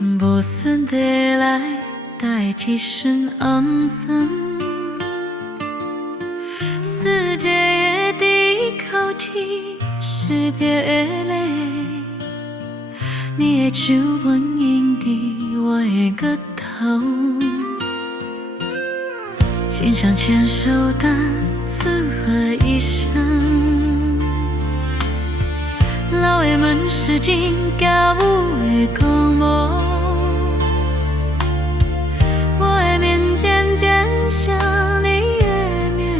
无顺地来，待一瞬暗酸。世界的低口气是别的泪，你的手纹印在我的骨头，紧相牵手但此合一生。老的门是真甲有的光芒，我的面渐渐像你的面，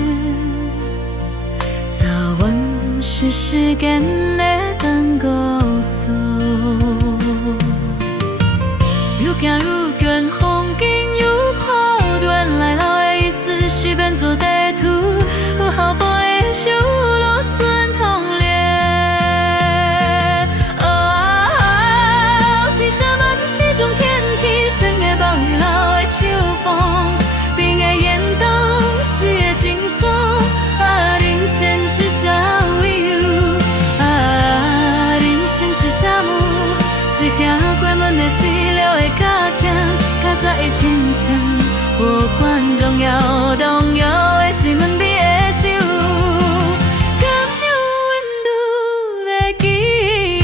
早晚是时间的等告诉。愈行愈远，风景愈好远，来老的意思是变做地图，有好步的小路顺通列。是什么是种天气？深的暴雨，老的秋风，冰的严冬，是的惊悚。人生是啥味？人生是啥物？是行过门的死了的加强，较早的亲像，无关重要，重要的是门边的手，甘有温度的记忆。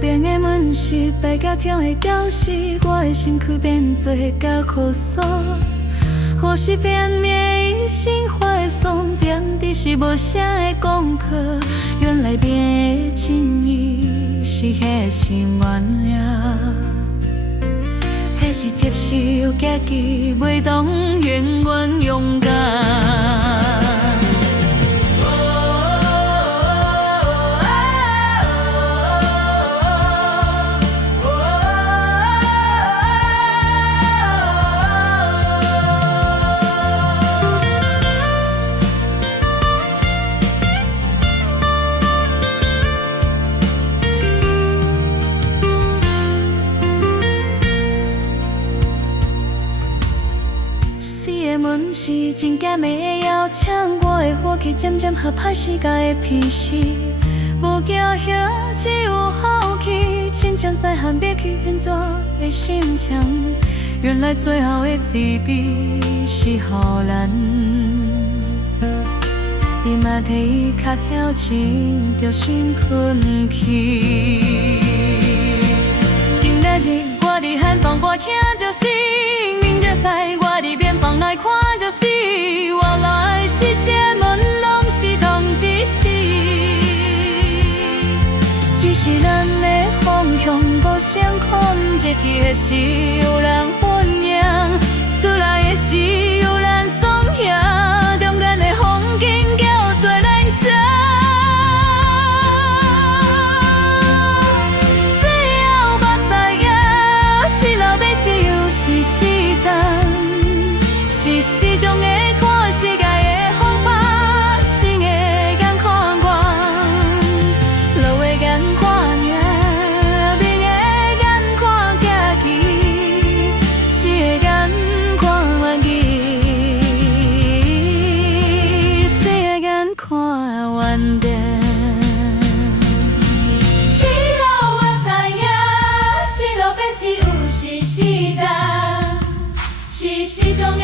变的门是白甲跳的教室，我的身躯变做甲苦锁。或是片面一心怀送，点滴是无声的功课。原来变的情意是迄心愿了，迄是接受家己袂当永远勇敢。门是真假的邀请，我的火气渐渐合歹世界的脾气，无惊吓，只有好奇，亲像细汉别去运作的心墙。原来最后的滋味是予咱，你嘛提较晓静着心困去。今仔日我伫汉房，我听着心。在我的边房来看着是，原来是些门拢是同一时，只是咱的方向无相款，一去的是有人分赢，出来的是有人双赢，中间的风景叫做人生。最后目知影，是老爸是又是时阵。是时钟的看世界的方法，生的眼看我，老的眼看命，病的眼看家己，死的眼看愿意，死的眼看愿定。死了我知影，死了便是有时时阵，是时钟的。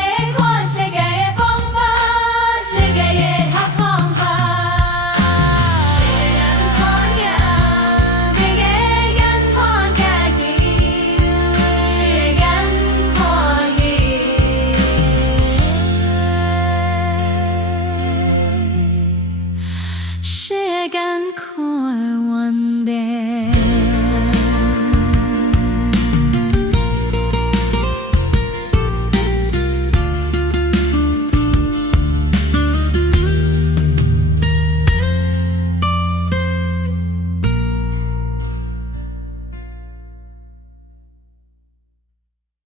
敢。